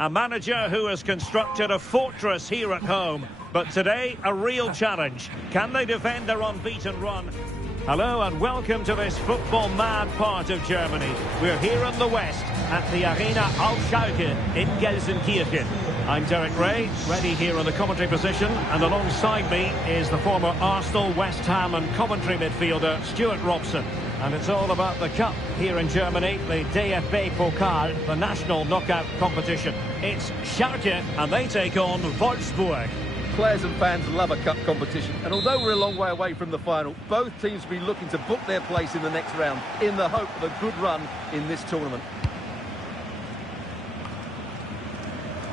A manager who has constructed a fortress here at home. But today, a real challenge. Can they defend their unbeaten run? Hello and welcome to this football-mad part of Germany. We're here in the west at the Arena auf Schalke in Gelsenkirchen. I'm Derek Ray, ready here in the commentary position, and alongside me is the former Arsenal, West Ham and Coventry midfielder Stuart Robson. And it's all about the cup here in Germany, the DFB Pokal, the national knockout competition. It's Schalke and they take on Wolfsburg. Players and fans love a cup competition, and although we're a long way away from the final, both teams will be looking to book their place in the next round in the hope of a good run in this tournament.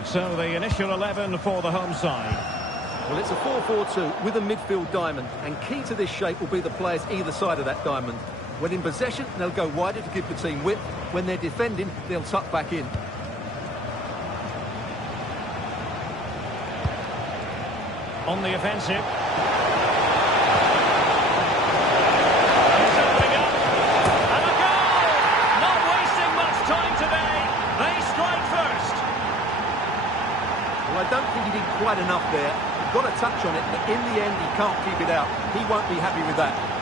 So the initial 11 for the home side. Well, it's a 4-4-2 with a midfield diamond, and key to this shape will be the players either side of that diamond. When in possession, they'll go wider to give the team width. When they're defending, they'll tuck back in. On the offensive. He's opening up. And a goal! Not wasting much time today. They strike first. Well, I don't think he did quite enough there. He got a touch on it, but in the end, he can't keep it out. He won't be happy with that.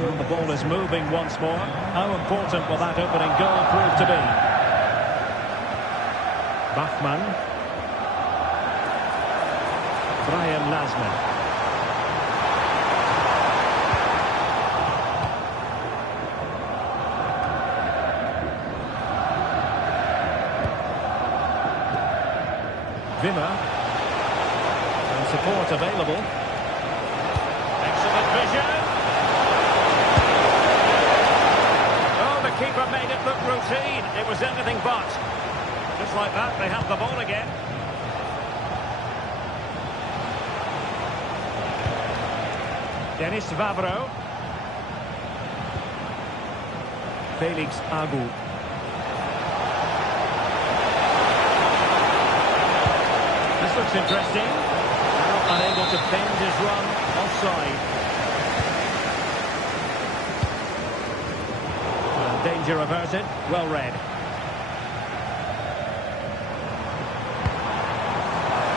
Well, the ball is moving once more. How important will that opening goal prove to be? Bachmann. Brian Lasman. Wimmer. And support available. Excellent vision. The keeper made it look routine. It was anything but. Just like that, they have the ball again. Denis Vavro. Felix Agu. This looks interesting. Now unable to bend his run offside. Danger averted, well read.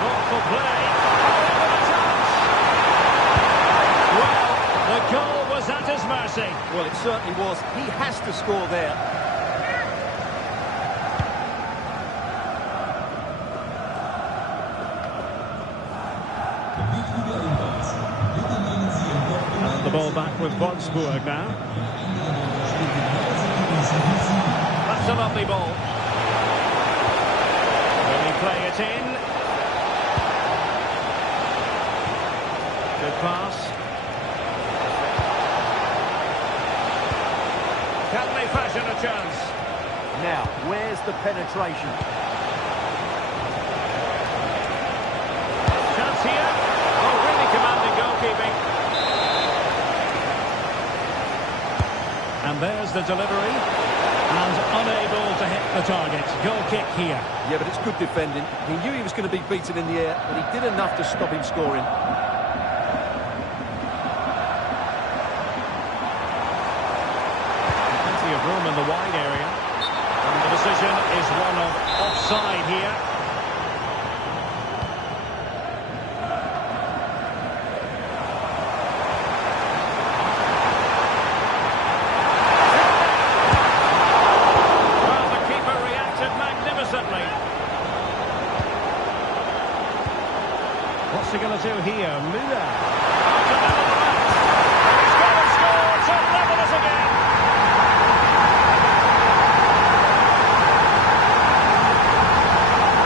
Thoughtful play. Well, the goal was at his mercy. Well, it certainly was. He has to score there. And the ball back with Wolfsburg now. That's a lovely ball. Will he play it in? Good pass. Can they fashion a chance? Now, where's the penetration? Chance here. Oh, really commanding goalkeeping. And there's the delivery. And unable to hit the target. Goal kick here. Yeah, but it's good defending. He knew he was going to be beaten in the air, but he did enough to stop him scoring. Plenty of room in the wide area. And the decision is one of offside here. What's he going to do here? Müller. He's got to score to level us again.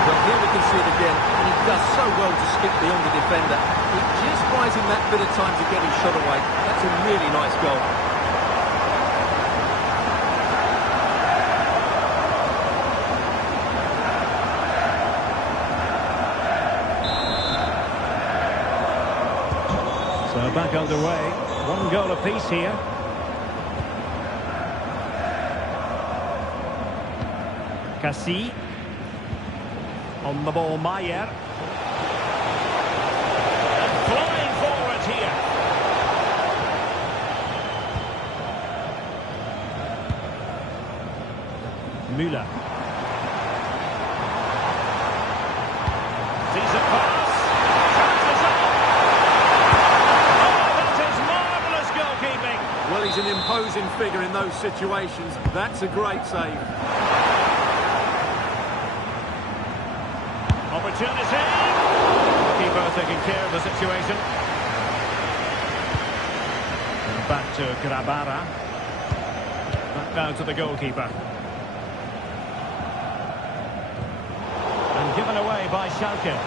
Well, here we can see it again, and he does so well to skip beyond the defender. He just buys him that bit of time to get his shot away. That's a really nice goal. So back underway. One goal apiece here. Cassie. On the ball, Maier. And flying forward here. Müller. Sees a pass. Chances up. Oh, that is marvellous goalkeeping. Well, he's an imposing figure in those situations. That's a great save. Opportunity. Keeper taking care of the situation. And back to Grabara. Back down to the goalkeeper. And given away by Schalke.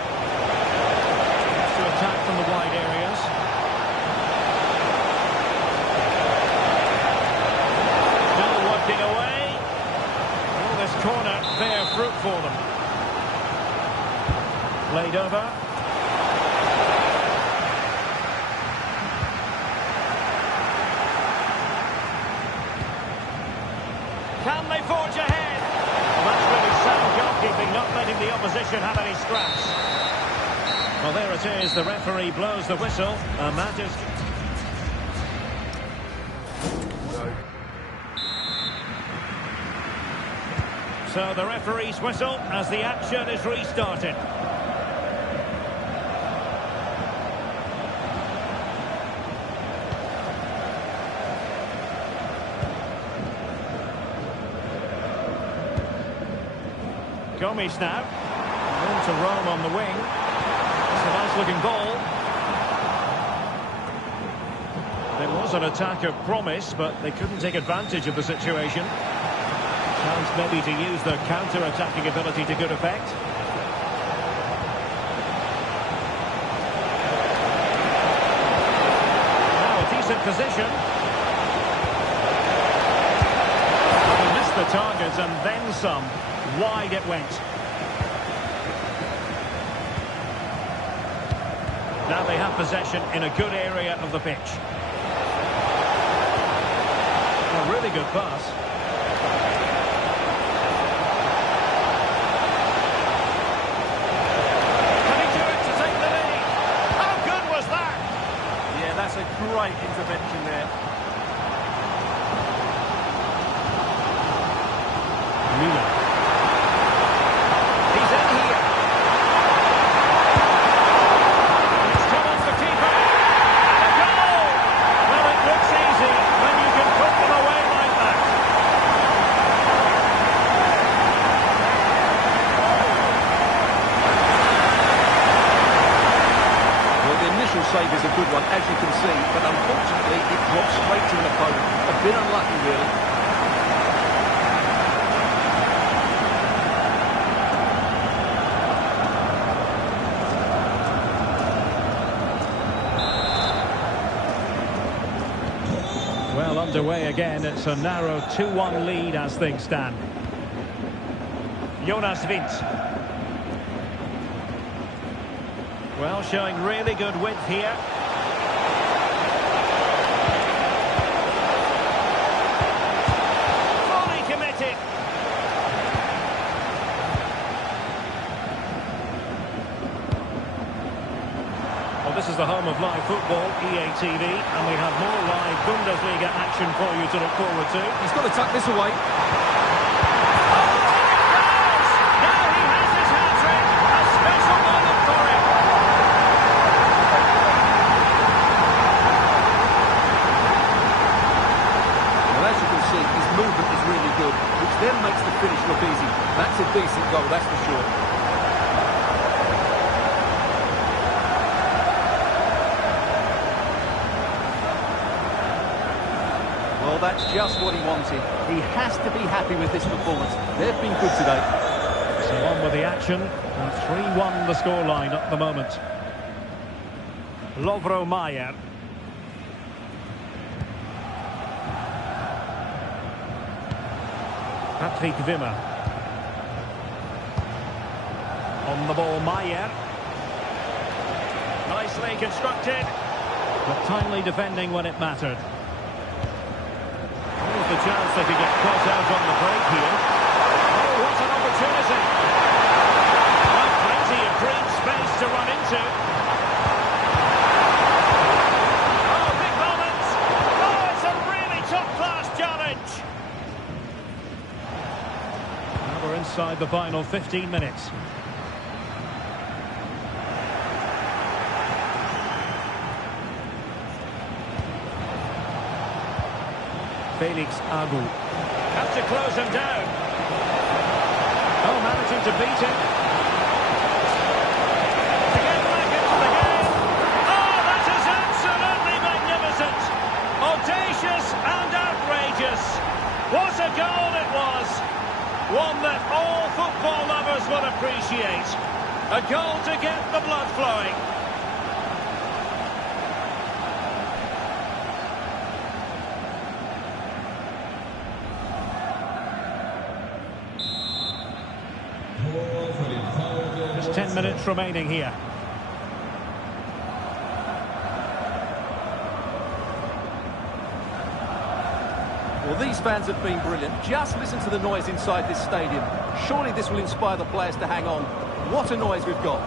To attack from the wide areas. Still working away. Oh, this corner bear fruit for them. Played over. Can they forge ahead? Well, that's really sound goalkeeping, not letting the opposition have any scraps. Well, there it is. The referee blows the whistle, and that is... So the referee's whistle as the action is restarted. Gomes now. Room to roam on the wing. It's a nice looking ball. There was an attack of promise, but they couldn't take advantage of the situation. Chance maybe to use their counter-attacking ability to good effect. Now a decent position. He missed the target and then some. Wide it went. Now they have possession in a good area of the pitch. A really good pass. Can he do it to take the lead? How good was that? Yeah, that's a great intervention there. Müller. He's in here. It's come off the keeper. And a goal! Well, it looks easy when you can put them away like that. Well, the initial save is a good one, as you can see, but unfortunately it drops straight to an opponent. A bit unlucky, really. Well, underway again. It's a narrow 2-1 lead as things stand. Jonas Wind. Well, showing really good width here. Fully committed. Well, this is the home of live football, EA TV, and we have more live Bundesliga action for you to look forward to. He's got to tuck this away. Now he has his hat-trick. A special moment for him. Well, as you can see, his movement is really good, which then makes the finish look easy. That's a decent goal, that's for sure. Well, that's just what he wanted. He has to be happy with this performance. They've been good today. So on with the action. And 3-1 the scoreline at the moment. Lovro Mayer. Patrick Wimmer. On the ball, Mayer. Nicely constructed. But timely defending when it mattered. Here's the chance they could get caught out on the break here. Oh, what an opportunity. Well, plenty of green space to run into. Oh, big moment. Oh, it's a really top-class challenge. inside the final 15 minutes. Felix Agu. Have to close him down. Oh, managing to beat him. To get back into the game. Oh, that is absolutely magnificent. Audacious and outrageous. What a goal it was. One that all football lovers will appreciate. A goal to get the blood flowing. Just 10 minutes remaining here. Well, these fans have been brilliant. Just listen to the noise inside this stadium. Surely this will inspire the players to hang on. What a noise we've got.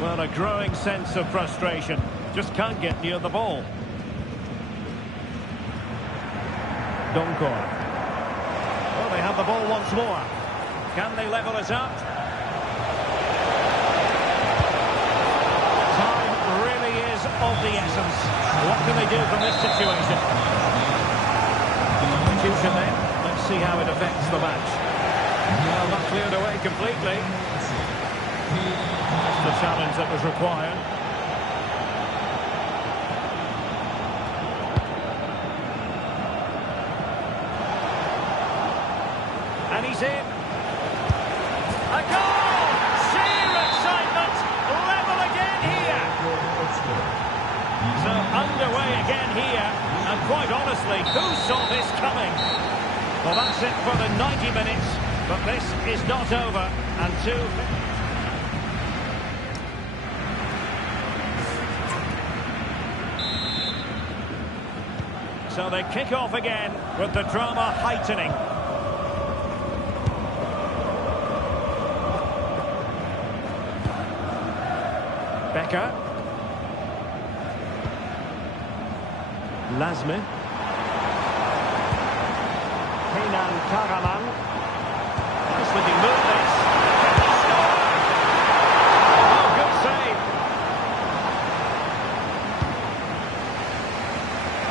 Well, a growing sense of frustration. Just can't get near the ball. Donkor. Well, they have the ball once more. Can they level it up? Time really is of the essence. What can they do from this situation? Substitution then. Let's see how it affects the match. Well, not cleared away completely. That's the challenge that was required. And he's in. A goal! Sheer excitement! Level again here! So underway again here. And quite honestly, who saw this coming? Well, that's it for the 90 minutes. But this is not over. And so they kick off again with the drama heightening. Becker. Lazmi. Kenan Karaman. Nice looking move this. Oh, good save.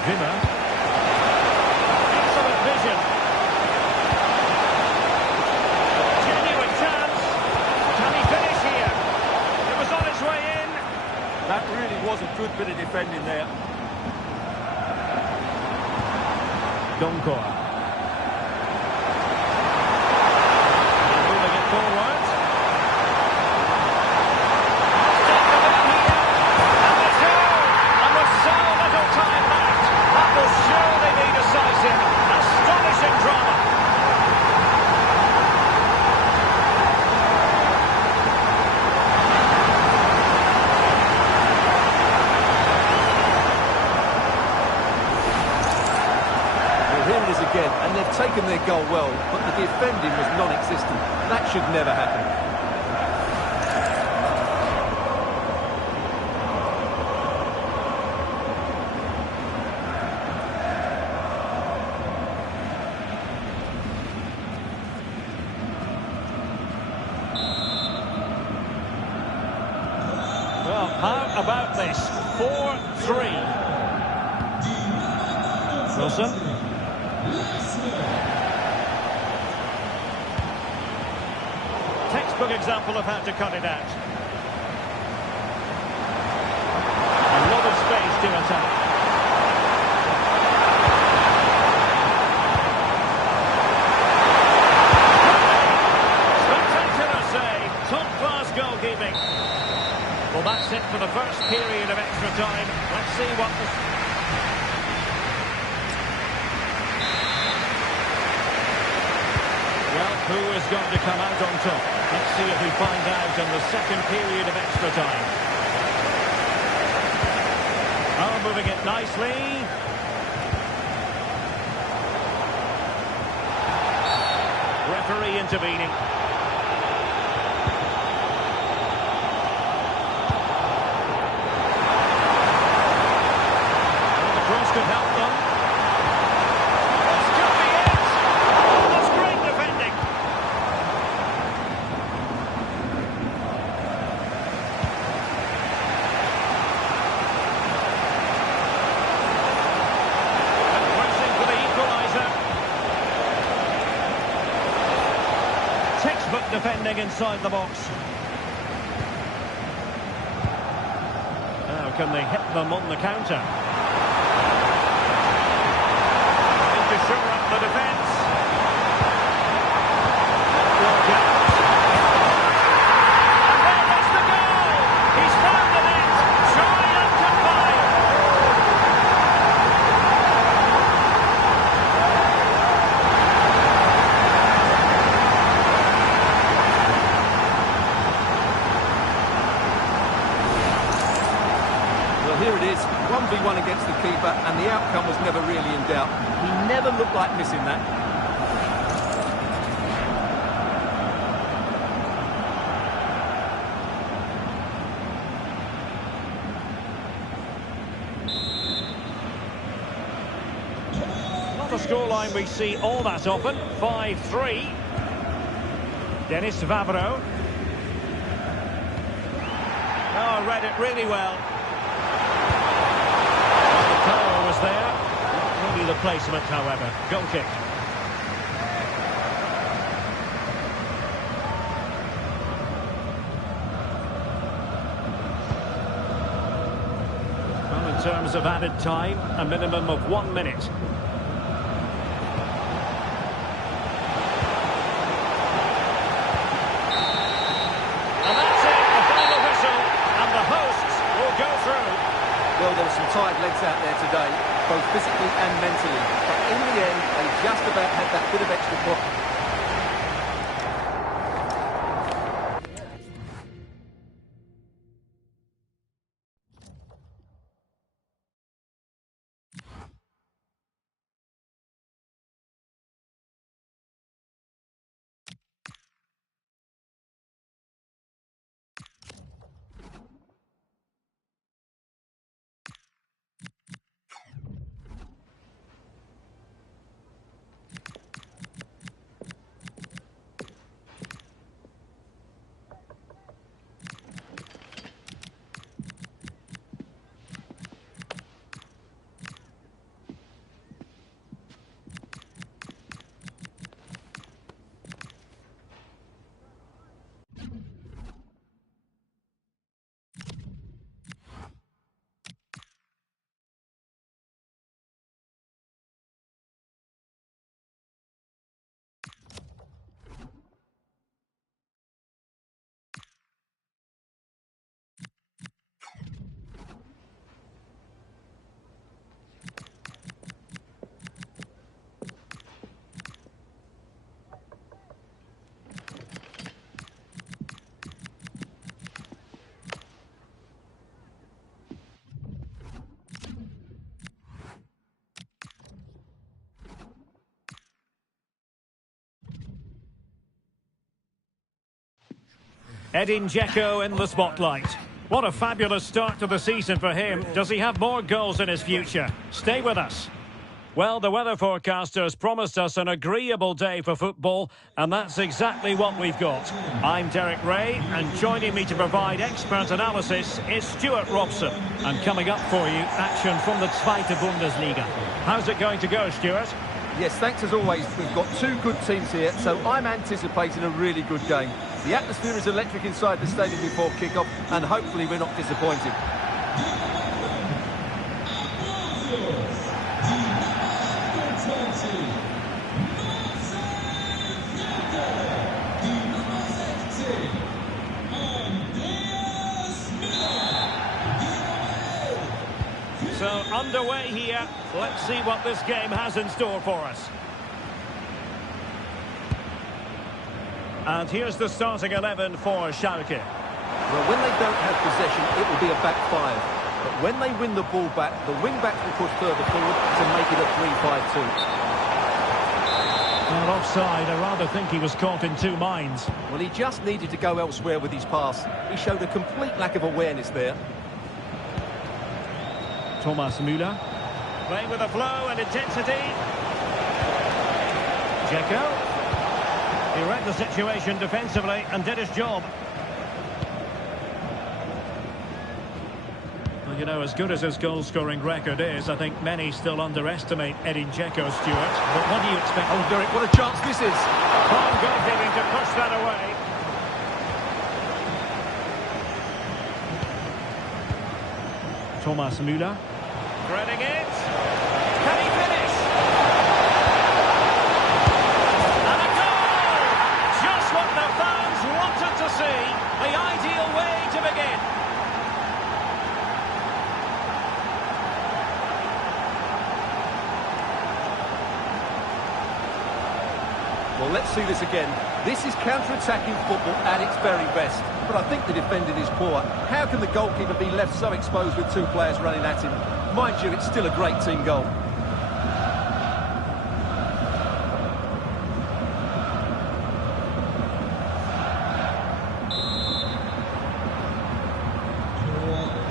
Bine. Excellent vision. Genuine chance. Can he finish here? It was on its way in. That really was a good bit of defending there. Donkor. Moving it forward. And let's go! And with so little time left, that will surely be decisive. Astonishing drama. Here it is again, and they've taken their goal well, but the defending was non-existent. That should never happen. Well, how about this? 4-3. Wilson. Textbook example of how to cut it out. A lot of space to attack. Spectacular save. Top-class goalkeeping. Well, that's it for the first period of extra time. Let's see what the... Who is going to come out on top? Let's see if we find out in the second period of extra time. Oh, moving it nicely. Referee intervening. Well, the cross could help them. defending inside the box. Now can they hit them on the counter? To shore up the defence. Work out. And there was the goal! He's found the net! Surely up to 5. Well, here it is. 1v1 against the keeper, and the outcome was never really in doubt. He never looked like missing that. Not a scoreline we see all that often. 5-3. Dennis Vavro. Oh, read it really well. Was there. Not really the placement, however. Goal kick. Well, in terms of added time, a minimum of 1 minute. And that's it, the final whistle, and the hosts will go through. Well, there were some tired legs out there today, both physically and mentally. But in the end, they just about had that bit of extra push. Edin Dzeko in the spotlight. What a fabulous start to the season for him. Does he have more goals in his future? Stay with us. Well, the weather forecasters promised us an agreeable day for football, and that's exactly what we've got. I'm Derek Ray, and joining me to provide expert analysis is Stuart Robson. And coming up for you, action from the Zweite Bundesliga. How's it going to go, Stuart? Yes, thanks as always. We've got two good teams here, so I'm anticipating a really good game. The atmosphere is electric inside the stadium before kick-off, and hopefully we're not disappointed. So, underway here. Let's see what this game has in store for us. And here's the starting 11 for Schalke. Well, when they don't have possession, it will be a back five. But when they win the ball back, the wing-backs will push further forward to make it a 3-5-2. Well, offside, I rather think he was caught in two minds. Well, he just needed to go elsewhere with his pass. He showed a complete lack of awareness there. Thomas Müller. Playing with a flow and intensity. Dzeko. He read the situation defensively and did his job. Well, you know, as good as his goal-scoring record is, I think many still underestimate Edin Dzeko, Stuart. But what do you expect? Oh, Derek, what a chance this is. Fine goalkeeping to push that away. Thomas Müller. Threading it. Can he finish? And a goal! Just what the fans wanted to see. The ideal way to begin. Well, let's see this again. This is counter-attacking football at its very best. But I think the defending is poor. How can the goalkeeper be left so exposed with two players running at him? Mind you, it's still a great team goal.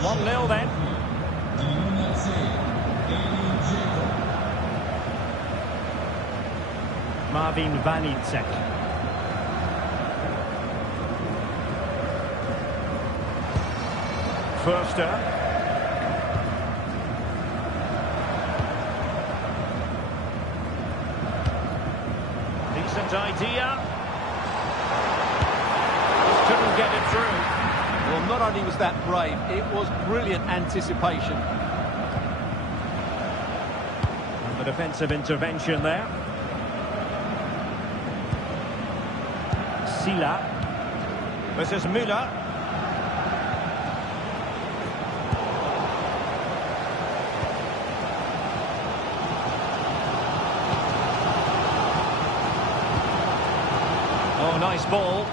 One 0 then. Venit. Förster. Decent idea. Couldn't get it through. Well, not only was that brave, it was brilliant anticipation. And the defensive intervention there. Sila. This is Müller. Oh, nice ball.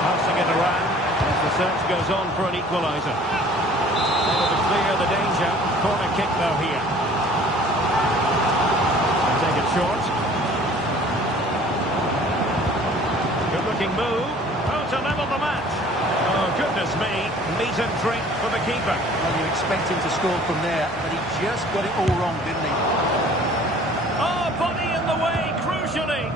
Passing it around as the search goes on for an equaliser. Able to clear the danger. Corner kick though here. They'll take it short. Good looking move. Oh, to level the match. Oh, goodness me. Meat and drink for the keeper. Well, you expect him to score from there, but he just got it all wrong, didn't he? Oh, body in the way, crucially.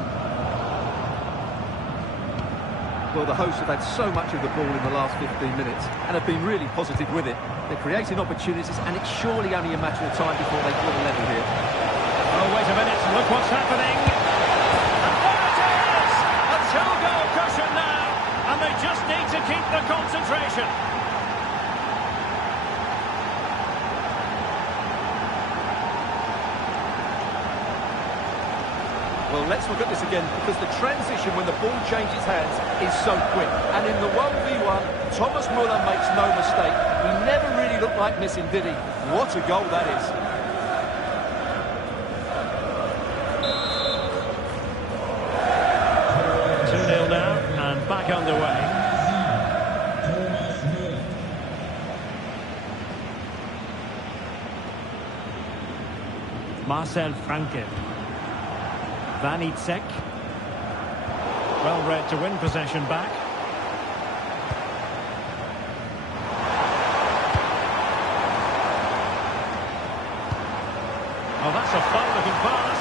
Well, the hosts have had so much of the ball in the last 15 minutes and have been really positive with it. They're creating opportunities, and it's surely only a matter of time before they draw a level here. Oh, wait a minute. Look what's happening. And there it is! A two-goal cushion now, and they just need to keep the concentration. Well, let's look at this again, because the transition when the ball changes hands is so quick. And in the 1v1, Thomas Müller makes no mistake. He never really looked like missing, did he? What a goal that is. Now, and back underway. Marcel Franke. Venit. Well read to win possession back. Oh, that's a fun-looking pass.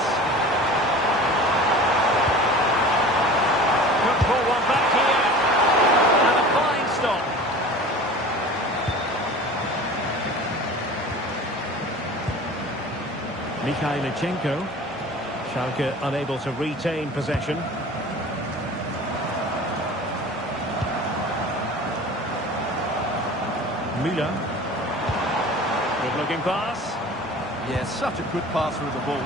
Could pull one back here. And a fine stop. Mikhailichenko. Schalke unable to retain possession. Müller. Good-looking pass. Yeah, such a good passer of the ball.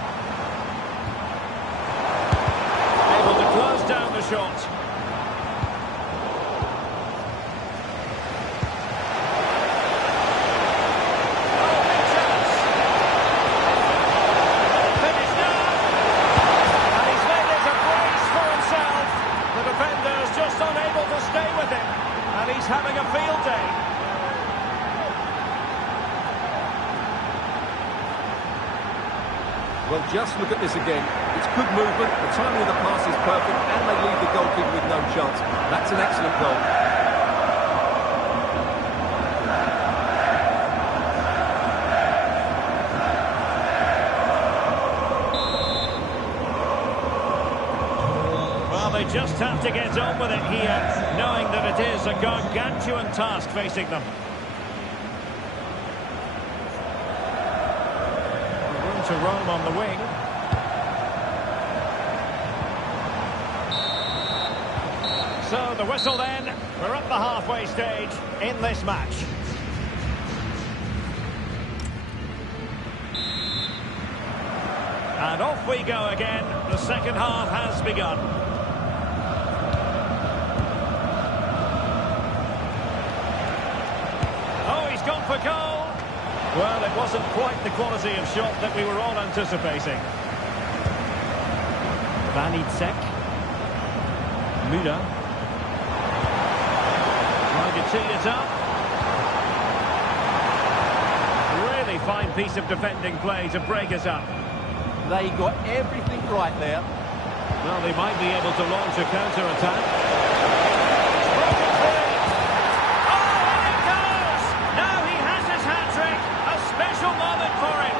Able to close down the shot. Having a field day. Well, just look at this again. It's good movement, the timing of the pass is perfect, and they leave the goalkeeper with no chance. That's an excellent goal. They just have to get on with it here, knowing that it is a gargantuan task facing them. Room to roam on the wing. So the whistle then. We're at the halfway stage in this match. And off we go again. The second half has begun. Oh, he's gone for goal. Well, it wasn't quite the quality of shot that we were all anticipating. Venit. Müller. Trying to tee it up. Really fine piece of defending play to break us up. They got everything right there. Well, they might be able to launch a counter-attack. Oh, and it goes! Now he has his hat-trick. A special moment for him.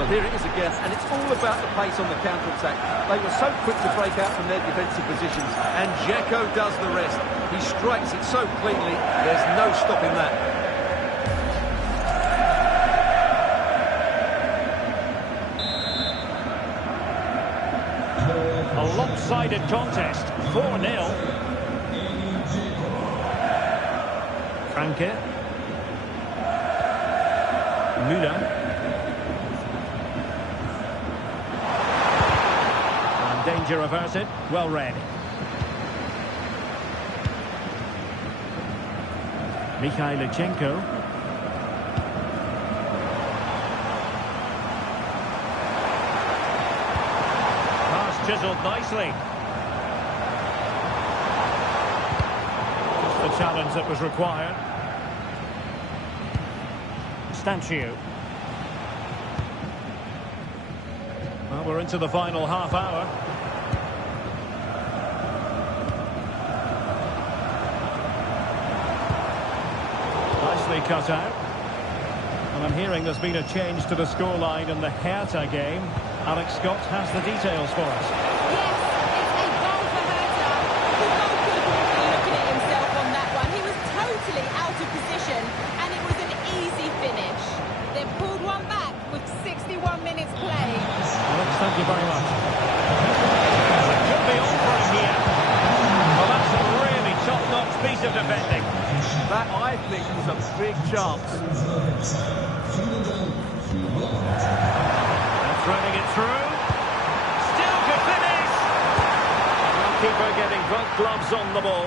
Well, here it is again, and it's all about the pace on the counter-attack. They were so quick to break out from their defensive positions, and Dzeko does the rest. He strikes it so cleanly, there's no stopping that. A lopsided contest, 4-0. Franke. Müller. Danger averted. Well read. Mikhailchenko. Pass chiseled nicely. Just the challenge that was required. Stancio. Well, we're into the final half hour. Nicely cut out. And I'm hearing there's been a change to the scoreline in the Hertha game. Alex Scott has the details for us. Yes, it's a goal for Hertha. The goalkeeper will be looking at himself on that one. He was totally out of position, and it was an easy finish. They've pulled one back with 61 minutes played. Alex, thank you very much. It could be on for him here. Well, that's a really top-notch piece of defending. That, I think, was a big chance. And threading it through. Still could finish. Goalkeeper getting both gloves on the ball.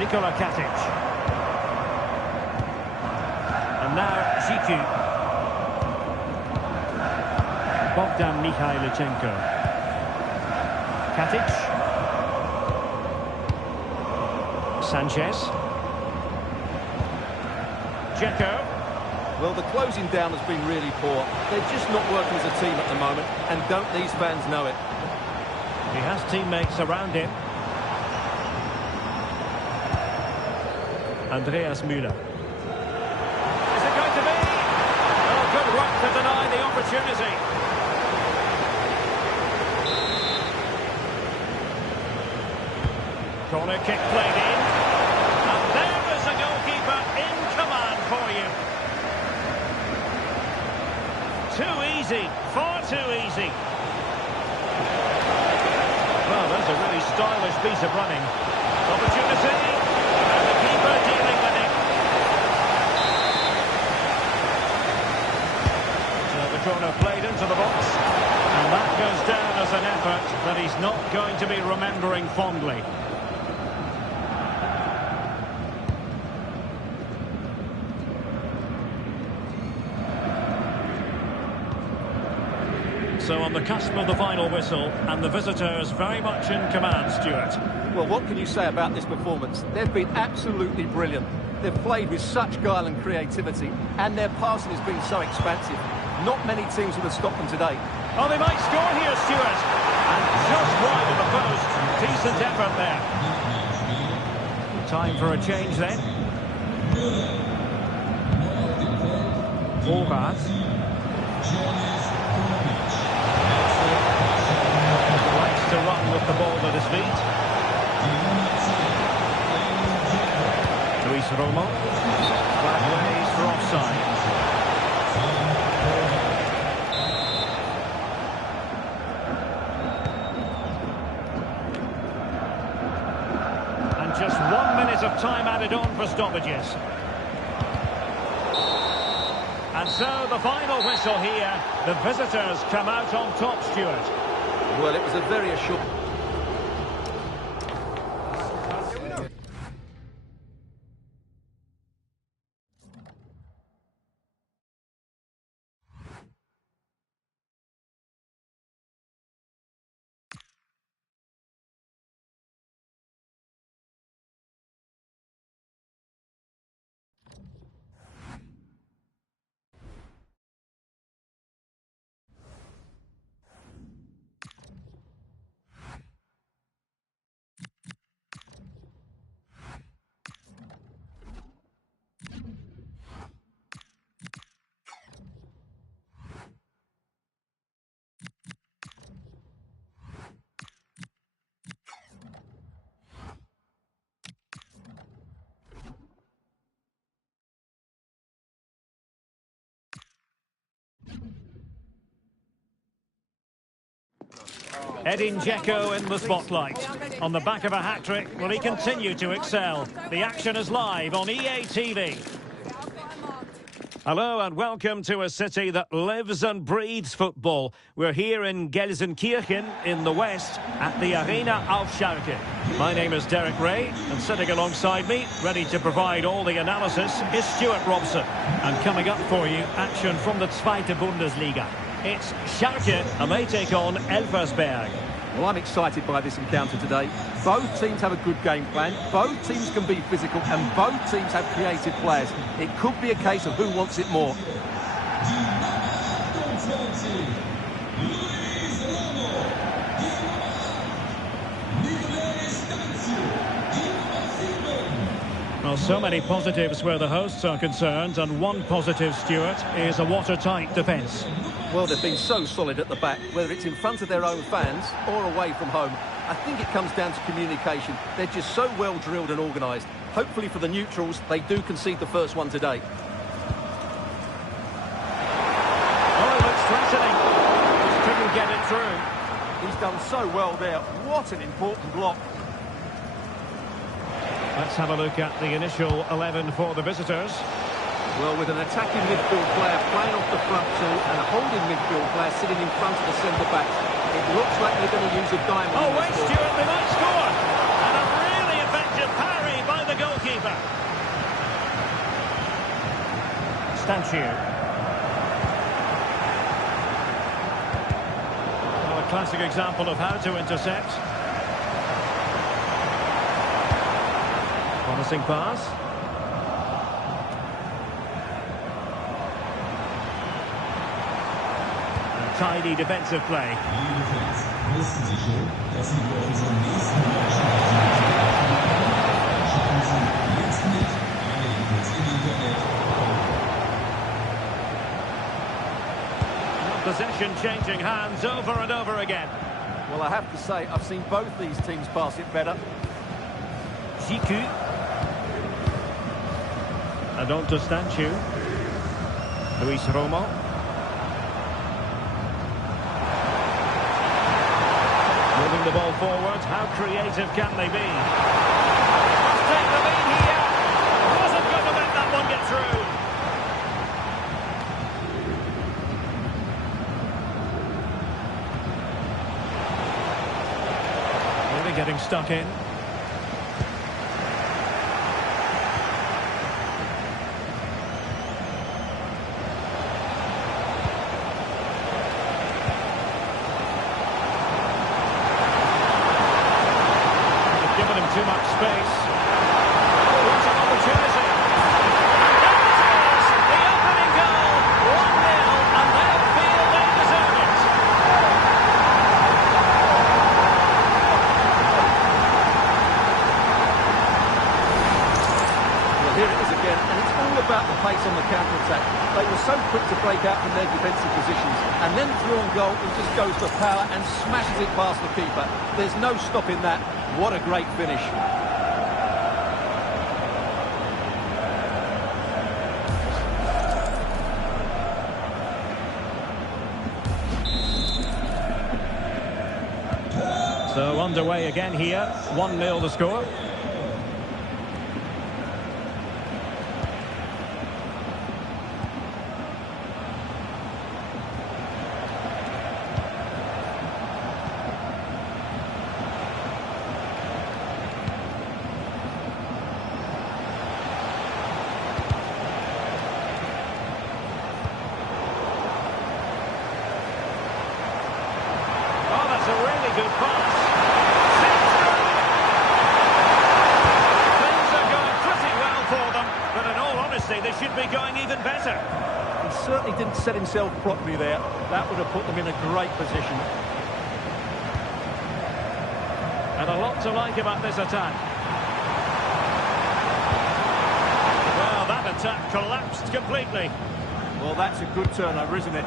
Nikola Katic. And now Ziku. Bogdan Mikhailchenko. Katic. Sanchez. Dzeko. Well, the closing down has been really poor. They're just not working as a team at the moment, and don't these fans know it? He has teammates around him. Andreas Müller. Is it going to be? Oh, good work to deny the opportunity. Corner kick played in. And there is a goalkeeper in command for you. Too easy. Far too easy. Well, that's a really stylish piece of running. Opportunity. And the keeper dealing with it. So the corner played into the box. And that goes down as an effort that he's not going to be remembering fondly. So on the cusp of the final whistle, and the visitors very much in command, Stuart. Well, what can you say about this performance? They've been absolutely brilliant. They've played with such guile and creativity, and their passing has been so expansive. Not many teams would have stopped them today. Oh, they might score here, Stuart. And just wide of the post. Decent effort there. Time for a change then. Horvath. Likes to run with the ball at his feet. Luis Romo. Flag raised for offside. just 1 minute of time added on for stoppages. And so the final whistle here. The visitors come out on top, Stuart. Well, it was a very assured... Edin Dzeko in the spotlight. On the back of a hat-trick, will he continue to excel? The action is live on EA TV. Hello and welcome to a city that lives and breathes football. We're here in Gelsenkirchen in the west at the Arena auf Schalke. My name is Derek Ray and sitting alongside me, ready to provide all the analysis, is Stuart Robson. And coming up for you, action from the Zweite Bundesliga. It's Schalke and they take on Elversberg. Well, I'm excited by this encounter today. Both teams have a good game plan, both teams can be physical, and both teams have creative players. It could be a case of who wants it more. Well, so many positives where the hosts are concerned, and one positive, Stuart, is a watertight defence. Well, they've been so solid at the back, whether it's in front of their own fans or away from home. I think it comes down to communication. They're just so well drilled and organised. Hopefully for the neutrals, they do concede the first one today. Oh, it looks threatening. Just couldn't get it through. He's done so well there. What an important block. Let's have a look at the initial 11 for the visitors. Well, with an attacking midfield player playing off the front two and a holding midfield player sitting in front of the centre-back, it looks like they're going to use a diamond. Oh, wait, Stuart, they might score! And a really effective parry by the goalkeeper. Stanchiu. Well, a classic example of how to intercept. Promising pass. Tidy defensive play. Possession changing hands over and over again. Well, I have to say, I've seen both these teams pass it better. Jiku. And on to Stanchiu. Luis Romo. Moving the ball forward, how creative can they be? Must take the lead here. Wasn't going to let that one get through. Really getting stuck in. Too much space. Oh, what an opportunity. There it is, the opening goal, 1-0, and they feel they deserve it. Well, here it is again, and it's all about the pace on the counter-attack. They were so quick to break out from their defensive positions, and then through on goal, it just goes for power and smashes it past the keeper. There's no stopping that. What a great finish. So underway again here, 1-0 the score. set himself properly there, that would have put them in a great position. And a lot to like about this attack. Well, that attack collapsed completely. Well, that's a good turnover, isn't it?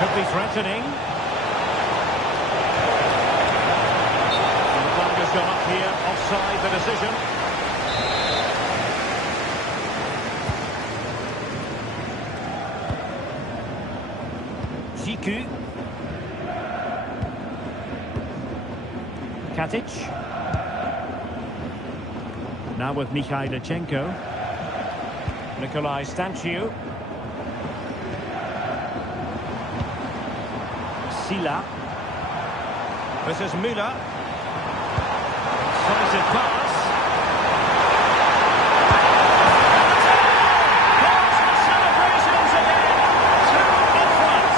Could be threatening. And the flag has gone up here, offside the decision. Ziku. Katic. Now with Mikhailichenko. Nikolai Stanciu. Sila. This is Müller. Decisive pass. Pause for celebrations again. 2 in front.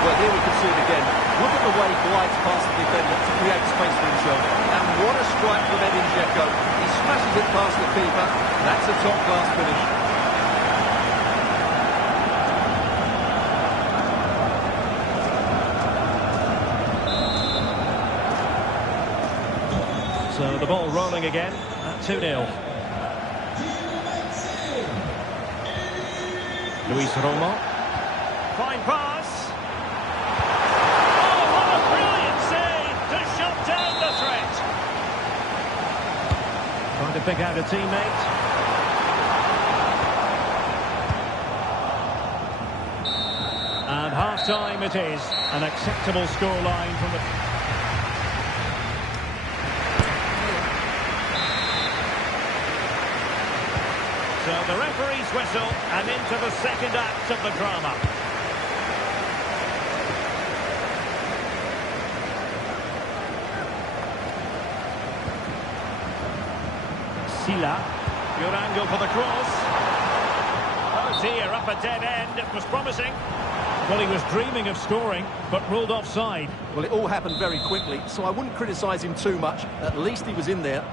Well, here we can see it again. Look at the way he glides past the defender to create space for himself. And what a strike from Edin Dzeko. He smashes it past the keeper. That's a top-class finish. So the ball rolling again at 2-0. Luis Romo. Fine pass. Oh, what a brilliant save to shut down the threat. Trying to pick out a teammate. And half-time it is. An acceptable scoreline from the... So the referee's whistle, and into the second act of the drama. Sila. Good angle for the cross. Oh dear, up a dead end. It was promising. Well, he was dreaming of scoring, but ruled offside. Well, it all happened very quickly, so I wouldn't criticise him too much. At least he was in there.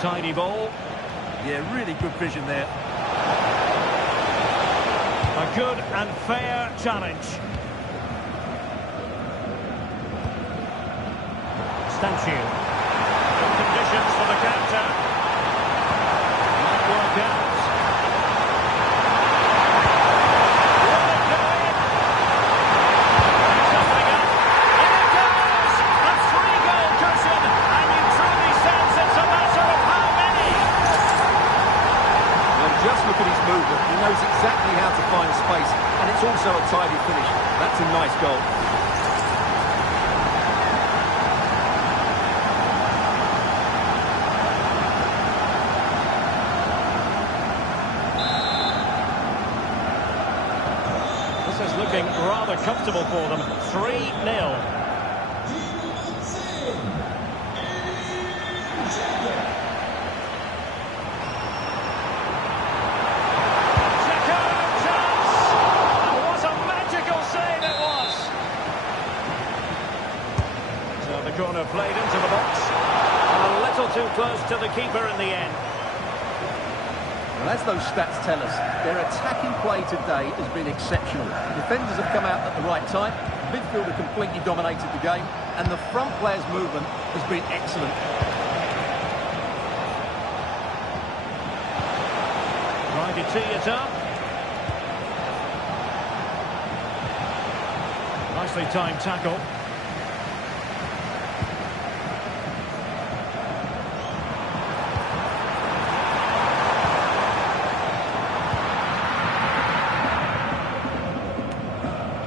Tiny ball. Yeah, really good vision there. A good and fair challenge. Stanciu. Good conditions for the counter. Might work out. He knows exactly how to find space, and it's also a tidy finish. That's a nice goal. This is looking rather comfortable for them. 3-0. Corner played into the box. And a little too close to the keeper in the end. Well, as those stats tell us, their attacking play today has been exceptional. The defenders have come out at the right time, the midfielder completely dominated the game, and the front players' movement has been excellent. Trying to tee it up. Nicely timed tackle.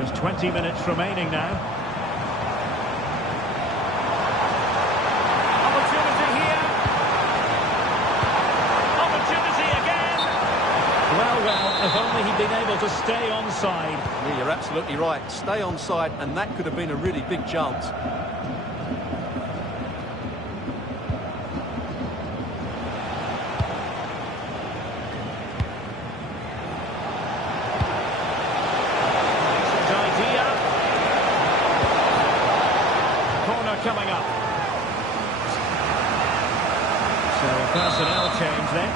There's 20 minutes remaining now. Opportunity here. Opportunity again. Well, if only he'd been able to stay onside. Yeah, you're absolutely right. Stay onside, and that could have been a really big chance. Coming up. So a personnel change then.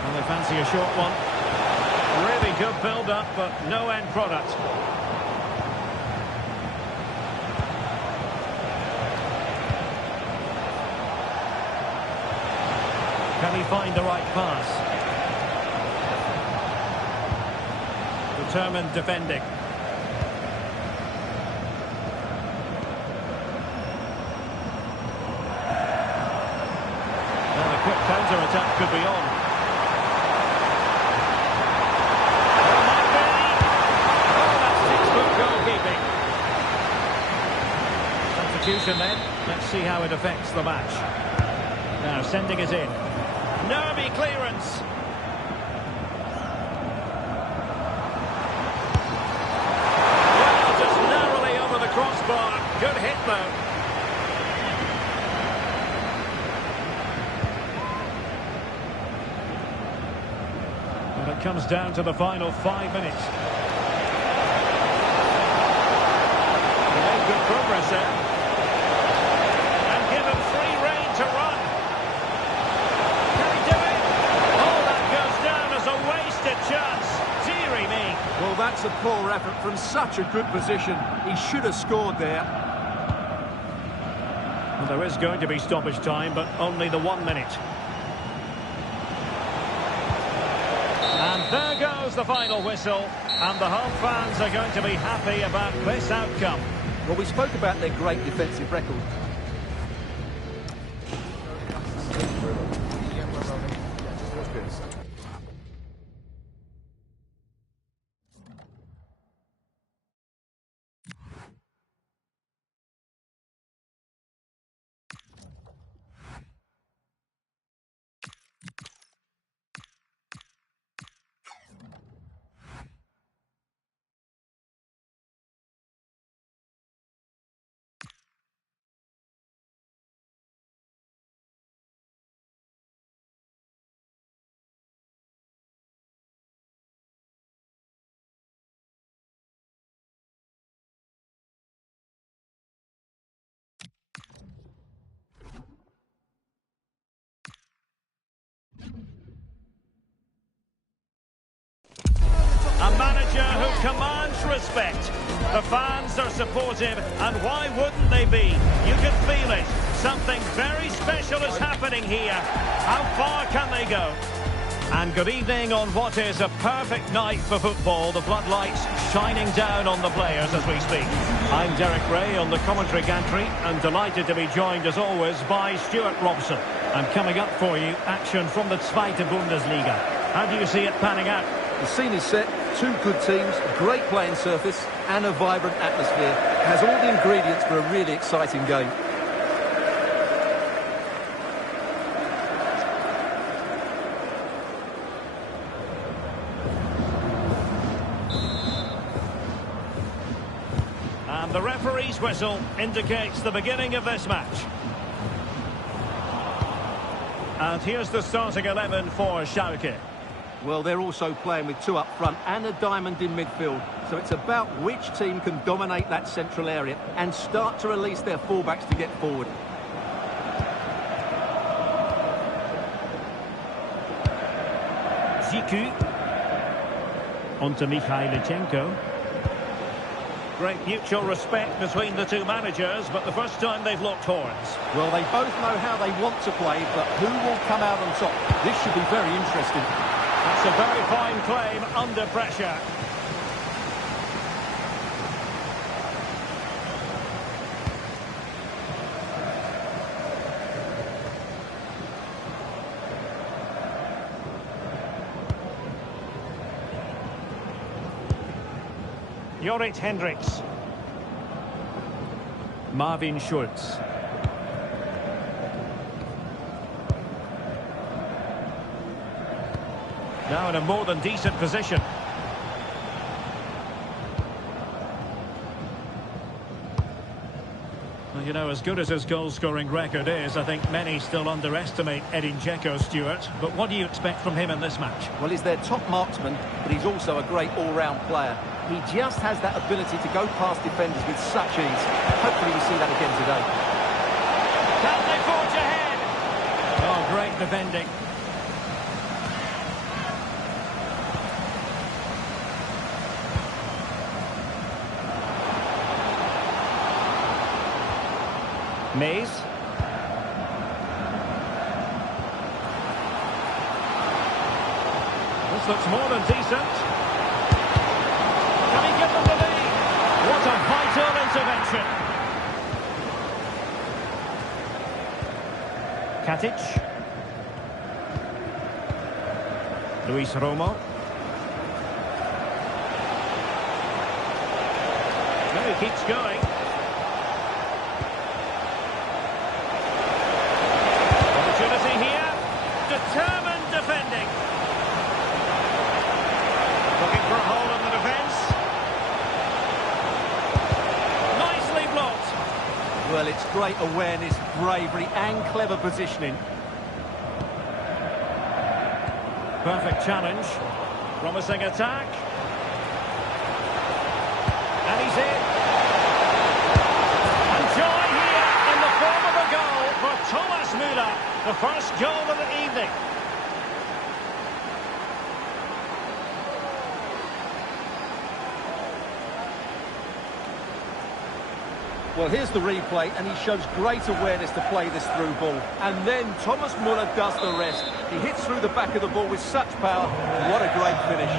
Well, they fancy a short one. Really good build-up, but no end product. Can he find the right pass? Determined defending. Counter-attack could be on. Oh, might be. Oh, that's textbook goalkeeping. Substitution then. Let's see how it affects the match. Now sending it in. Nervy clearance. Well, just narrowly over the crossbar. Good hit though. It comes down to the final 5 minutes. He made good progress there. And given free rein to run. Can he do it? Oh, that goes down as a wasted chance. Deary me. Well, that's a poor effort from such a good position. He should have scored there. Well, there is going to be stoppage time, but only the 1 minute. And there goes the final whistle, and the home fans are going to be happy about this outcome. Well, we spoke about their great defensive record. A manager who commands respect. The fans are supportive, and why wouldn't they be? You can feel it. Something very special is happening here. How far can they go? And good evening on what is a perfect night for football. The floodlights shining down on the players as we speak. I'm Derek Ray on the commentary gantry, and delighted to be joined as always by Stuart Robson. And coming up for you, action from the Zweite Bundesliga. How do you see it panning out? The scene is set, two good teams, great playing surface and a vibrant atmosphere. It has all the ingredients for a really exciting game. And the referee's whistle indicates the beginning of this match. And here's the starting 11 for Schalke. Well, they're also playing with two up front and a diamond in midfield. So it's about which team can dominate that central area and start to release their fullbacks to get forward. Ziku. On to Mikhailichenko. Great mutual respect between the two managers, but the first time they've locked horns. Well, they both know how they want to play, but who will come out on top? This should be very interesting. That's a very fine claim under pressure. Jorrit Hendricks. Marvin Schulz. Now in a more than decent position. Well, you know, as good as his goal-scoring record is, I think many still underestimate Edin Dzeko, Stuart. But what do you expect from him in this match? Well, he's their top marksman, but he's also a great all-round player. He just has that ability to go past defenders with such ease. Hopefully we see that again today. Can they forge ahead? Oh, great defending. Mays. This looks more than decent. Can he give them the lead? What a vital intervention. Katic. Luis Romo. Now he keeps going. Opportunity here. Determined defending. Looking for a hole in the defence. Nicely blocked. Well, it's great awareness, bravery and clever positioning. Perfect challenge. Promising attack. And he's in. And joy here in the form of a goal for Thomas Müller. The first goal of the evening. Well, here's the replay, and he shows great awareness to play this through ball. And then Thomas Müller does the rest. He hits through the back of the ball with such power. What a great finish.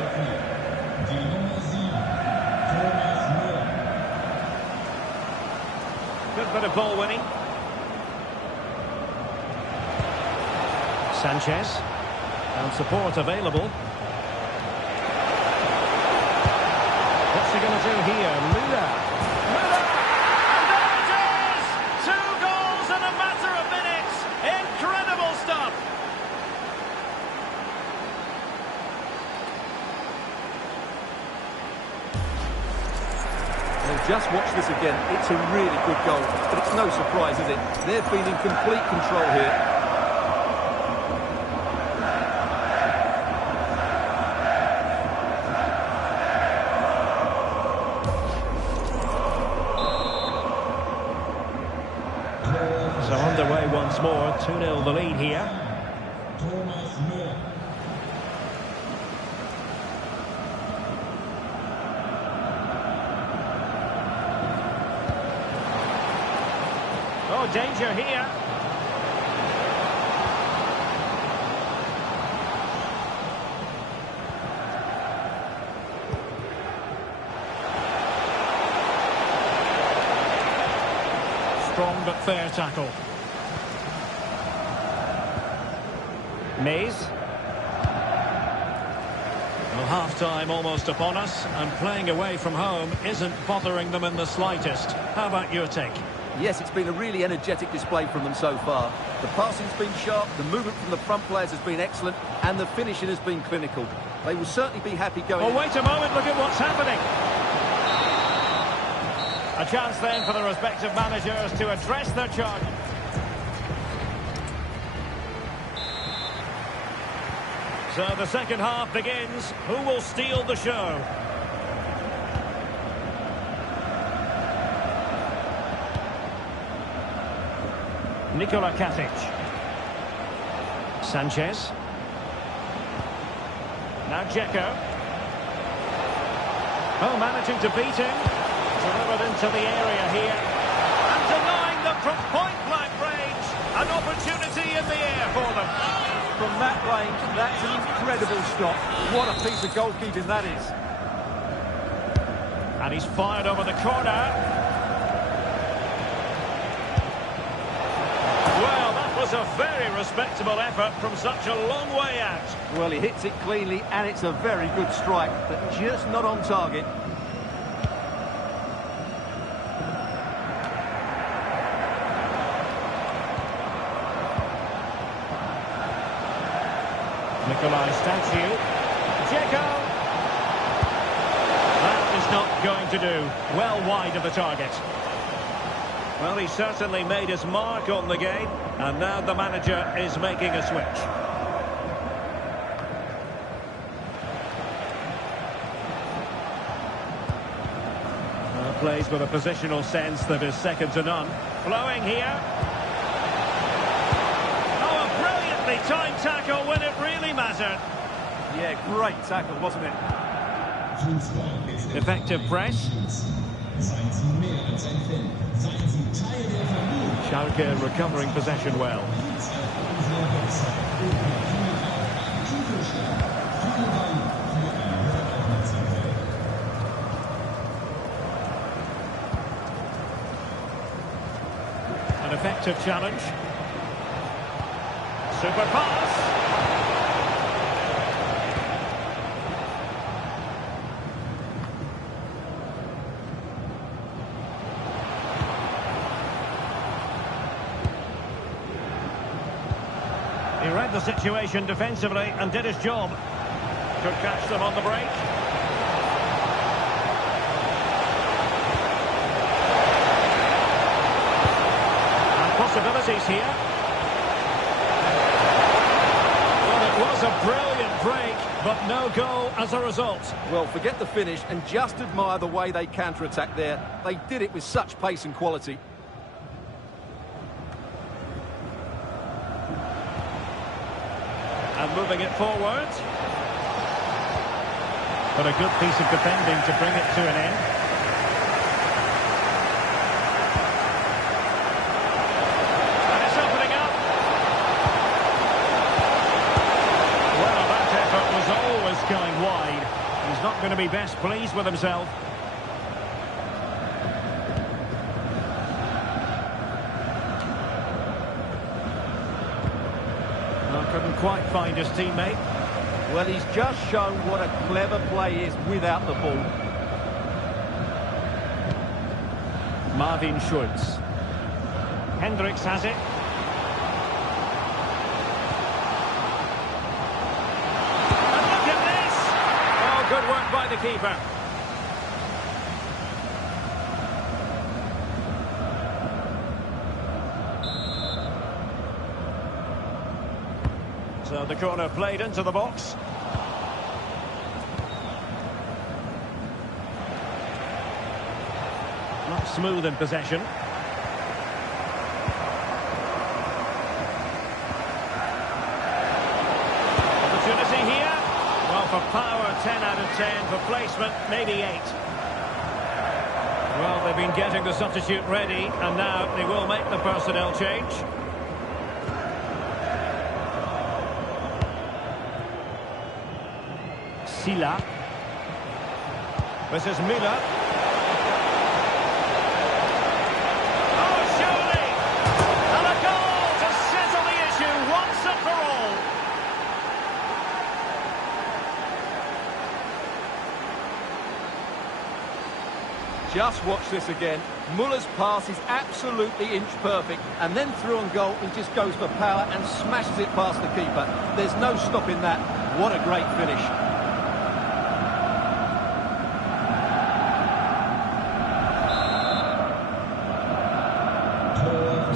Good bit of ball winning. Sanchez. And support available. What's he going to do here? Müller. Just watch this again. It's a really good goal, but it's no surprise, is it? They've been in complete control here. So underway once more, 2-0 the lead here. Oh, danger here. Strong but fair tackle. Mays. Well, half-time almost upon us, and playing away from home isn't bothering them in the slightest. How about your take? Yes, it's been a really energetic display from them so far. The passing's been sharp, the movement from the front players has been excellent, and the finishing has been clinical. They will certainly be happy going... Oh, wait a moment, look at what's happening. A chance then for the respective managers to address their charge. So the second half begins. Who will steal the show? Nikola Katic. Sanchez. Now Dzeko. Oh, managing to beat him. Delivered into the area here. And denying them from point-blank range. An opportunity in the air for them. From that range, that's an incredible stop. What a piece of goalkeeping that is. And he's fired over the corner. Well, that was a very respectable effort from such a long way out. Well, he hits it cleanly, and it's a very good strike, but just not on target. immortalised statue. Dzeko. That is not going to do. Well wide of the target. Well, he certainly made his mark on the game, and now the manager is making a switch. Plays with a positional sense that is second to none. Flowing here. Oh, a brilliantly timed tackle when it really mattered. Yeah, great tackle, wasn't it? Effective press. Schalke recovering possession well. An effective challenge. Super pass. He read the situation defensively and did his job. Could catch them on the break. Possibilities here. Well, it was a brilliant break, but no goal as a result. Well, forget the finish and just admire the way they counter-attacked there. They did it with such pace and quality. And moving it forward. But a good piece of defending to bring it to an end. Going wide. He's not going to be best pleased with himself. Well, couldn't quite find his teammate. Well, he's just shown what a clever play is without the ball. Marvin Schulz. Hendricks has it. Good work by the keeper. So the corner played into the box. Not smooth in possession. Opportunity here. Well, for power, 10 out of 10. For placement, maybe 8. Well, they've been getting the substitute ready, and now they will make the personnel change. Silla. This is Miller. Oh, surely! And a goal to settle the issue once and for all. Just watch this again. Muller's pass is absolutely inch perfect, and then through on goal he just goes for power and smashes it past the keeper. There's no stopping that. What a great finish.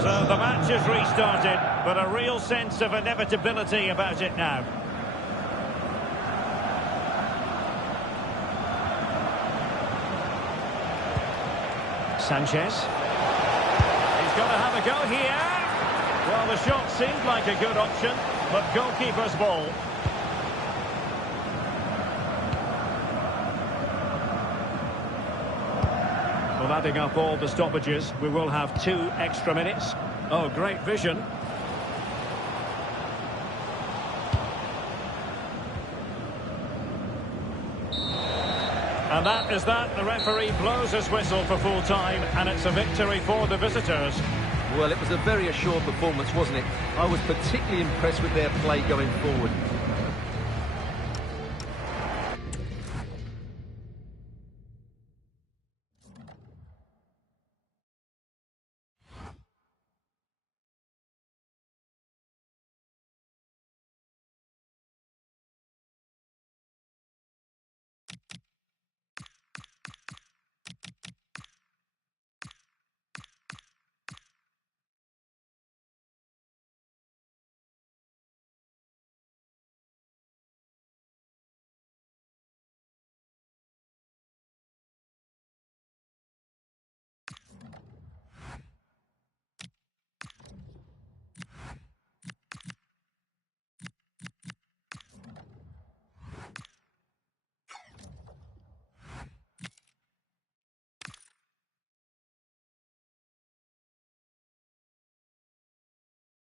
So the match has restarted, but a real sense of inevitability about it now. Sanchez. He's going to have a go here. Well, the shot seemed like a good option, but goalkeeper's ball. Well, adding up all the stoppages, we will have 2 extra minutes. Oh, great vision. And that is that. The referee blows his whistle for full time, and it's a victory for the visitors. Well, it was a very assured performance, wasn't it? I was particularly impressed with their play going forward.